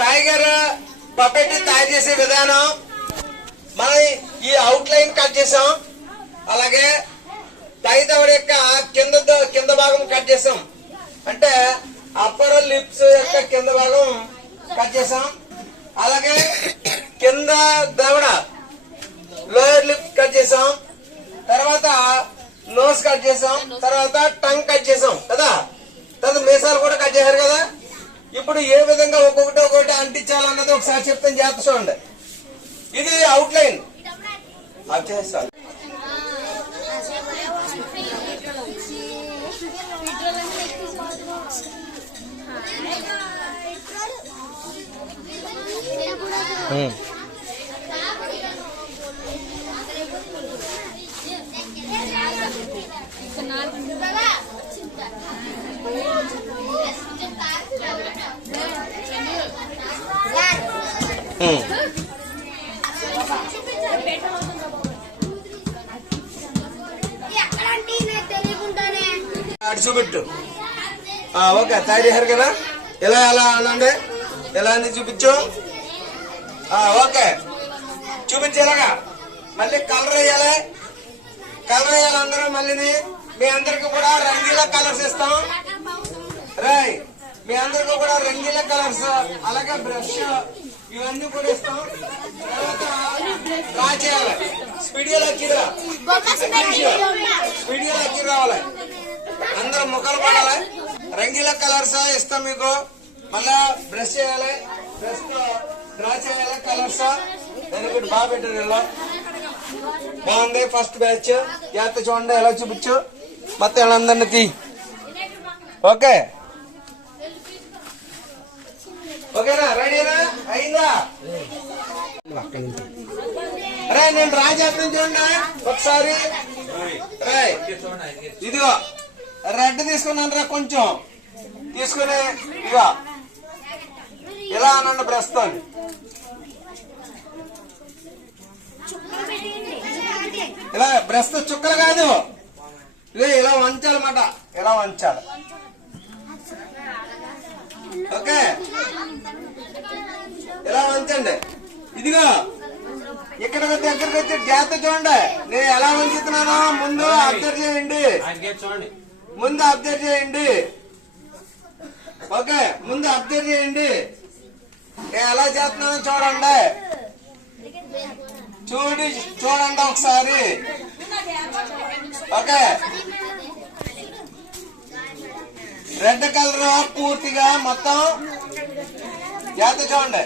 Tiger puppet తయారు చేసే విధానం మనం ఈ అవుట్ లైన్ కట్ చేసాం. అలాగే తైదవడ యొక్క కింద భాగం కట్ చేసాం. అంటే అప్పర్ లిప్స్ యొక్క కింద భాగం కట్ చేసాం. అలాగే కింద దవడ లోయర్ లిప్ కట్ చేసాం. తర్వాత నోస్ కట్ చేసాం. తర్వాత టంగ్ కట్ చేసాం కదా. తర్వాత మీసాలు కూడా కట్ చేశారు కదా. ఇప్పుడు ఏ విధంగా ఒక్కొక్కటి అంటించాలన్నది ఒకసారి చెప్తాను, జాగ్రత్త చూడండి. ఇది అవుట్ లైన్ అది చేస్తాను. అటు చూపెట్టు. ఓకే, తయారు చేశారు కదా. ఎలా అనండి, ఎలా అని చూపించు. ఓకే, చూపించేలాగా. మళ్ళీ కలర్ వేయాలి. అందరూ మళ్ళీ మీ అందరికి కూడా రంగీల కలర్స్ ఇస్తాం. రాయ్, మీ అందరికి కూడా రంగీల కలర్స్, అలాగే బ్రష్ ఇవన్నీ కూడా ఇస్తాం. తర్వాత డ్రా చేయాలి. స్పీడియో లక్కీ రావాలి. అందరూ ముఖాలు పడాలి. రంగీల కలర్స్ ఇస్తాం మీకు. మళ్ళా బ్రష్ చేయాలి. బ్రష్ తో డ్రా చేయాలి కలర్స్. దానికి బాగా పెట్టారు. ఇలా బాగుంది. ఫస్ట్ బ్యాచ్ జాగ్రత్త చూడండి, ఎలా చూపించు. మొత్తం వీళ్ళందరినీ తీ. ఓకే, ఓకేనా? రెడీనా? అయిందా? రే, నేను డ్రా చేస్తాను చూడండి ఒకసారి. ఇదిగో రెడ్ తీసుకున్నాను రా. కొంచెం తీసుకుని ఇదిగో ఇలా అనండి బ్రష్ తో. ఇలా బ్రష్ తో చుక్కలు కాదు, ఇలా వంచాలన్నమాట. ఇలా వంచాలి. ఓకే, ఇలా వంచండి. ఇదిగో ఇక్కడ దగ్గరకు వచ్చి జాగ్రత్త చూడండి. నేను ఎలా వంచుతున్నానో ముందు అబ్జర్వ్ చేయండి. ఓకే, ముందు అబ్జర్వ్ చేయండి. నేను ఎలా చేస్తున్నానో చూడండి. చూడండి ఒకసారి. ఓకే, రెడ్ కలర్ పూర్తిగా మొత్తం జాగ్రత్త చూడండి.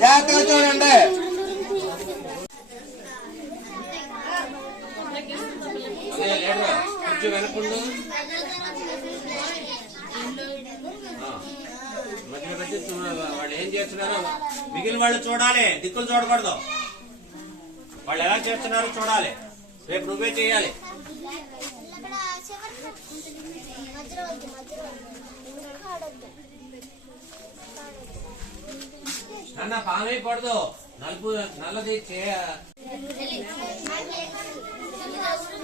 జాగ్రత్తగా చూడండి. మధ్యలో పెట్టి వాళ్ళు ఏం చేస్తున్నారో మిగిలిన వాళ్ళు చూడాలి. దిక్కులు చూడకూడదు. వాళ్ళు ఎలా చేస్తున్నారో చూడాలి. రేపు నువ్వే చేయాలి. నాన్న పామైపోడదు. నల్లది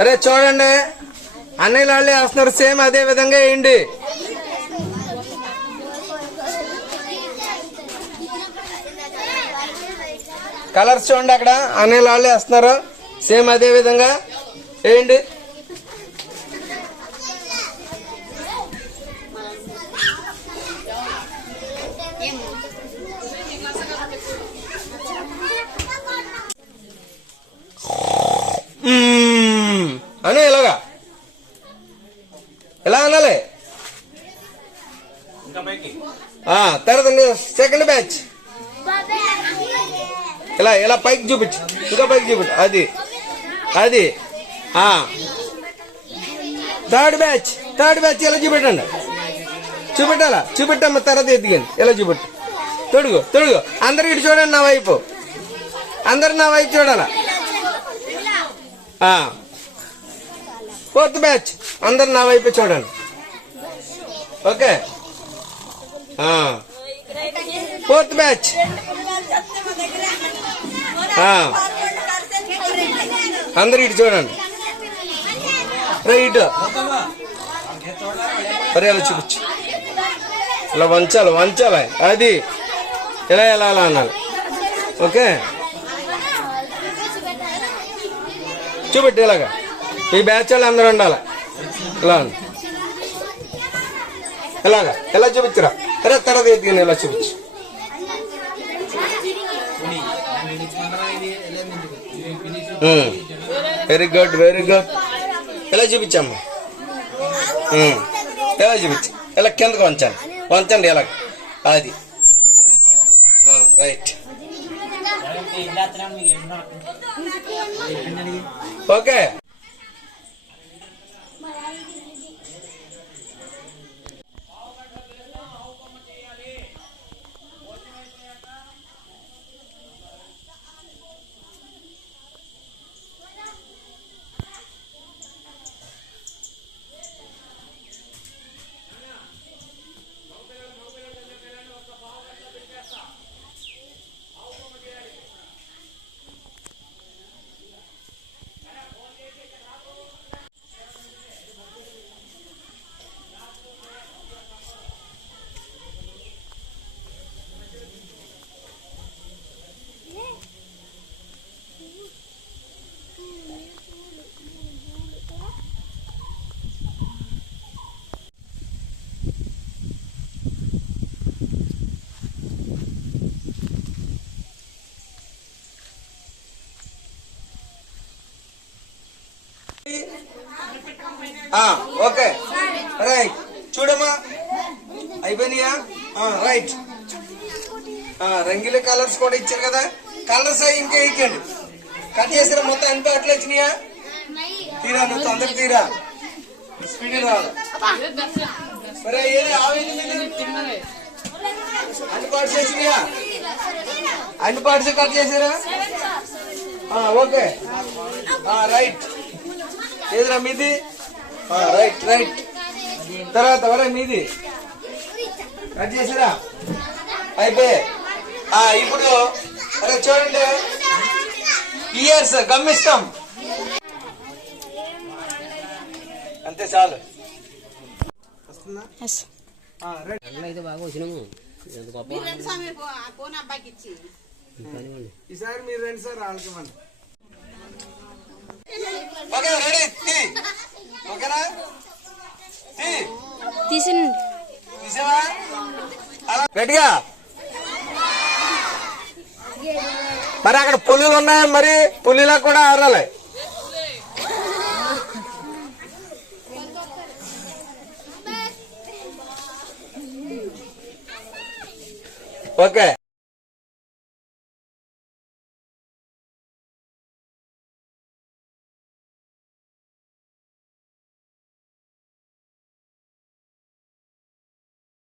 అరే చూడండి, అన్నయ్య వాళ్ళు వేస్తున్నారు. సేమ్ అదే విధంగా వేయండి. కలర్స్ చూడండి, అక్కడ అన్నయ్య వాళ్ళు వేస్తున్నారు. సేమ్ అదే విధంగా వేయండి. అని ఇలాగా ఎలా అనాలి. తర్వాత సెకండ్ బ్యాచ్ ఇలా పైకి చూపించు. ఇంకా పైకి చూపించు. అది థర్డ్ బ్యాచ్ ఇలా చూపెట్టండి. చూపెట్టమ్మా. తర్వాత ఎదిగండి. ఇలా చూపెట్టు. తొడుగు. అందరు ఇటు చూడండి. నా వైపు అందరు నా వైపు చూడాలా. ఫోర్త్ బ్యాచ్ అందరు నా వైపు చూడండి. ఓకే, ఫోర్త్ బ్యాచ్ అందరు ఇటు చూడండి. రైట్ మరి ఇలా చూపించు. ఇలా వంచాలి వంచాలి, అది ఇలా ఇలా అలా అనాలి. ఓకే, చూపెట్టి ఇలాగా. ఈ బ్యాచ్ వాళ్ళు అందరూ ఉండాలి. ఇలా ఇలాగా ఎలా చూపించరా? అరే తర్వాత ఎత్తుకుని ఇలా చూపించు. Very good very good. ఎలా చూపించమ్మా? ఎలా చూపించు? ఇలా కిందకు వంచండి, వంచండి ఇలాగ, అది రైట్. Okay, okay right. చూడమ్మా, అయిపోయినాయా? రైట్. రంగుల కలర్స్ కూడా ఇచ్చారు కదా, కలర్స్ ఇంకా వేయకండి. కట్ చేసారా మొత్తం? ఎంత అట్లా వచ్చినాయా? తీరా, నువ్వు తొందర తీరా, స్పీడ్ రావాలి. మరి ఏది ఆవేది అన్ని పార్ట్స్ చేసినాయా? అన్ని పార్ట్స్ కట్ చేసారా? Okay right. ఏదిరా మీది? Right right. తర్వాత వరే మీది కట్ చేసారా? అయిపోయి. ఇప్పుడు అరే చూడండి, ఇయర్స్ గమ్మిస్తాం అంతే, చాలు. అయితే బాగా వచ్చినాము. ఈసారి మీరు రండి సార్, వాళ్ళకి ఇవ్వండి. ఓకే రెడీ, ఓకేనా? తీసావా? గట్టిగా. మరి అక్కడ పుల్లులు ఉన్నాయా? మరి పుల్లిలా కూడా ఆరాలి. ఓకే.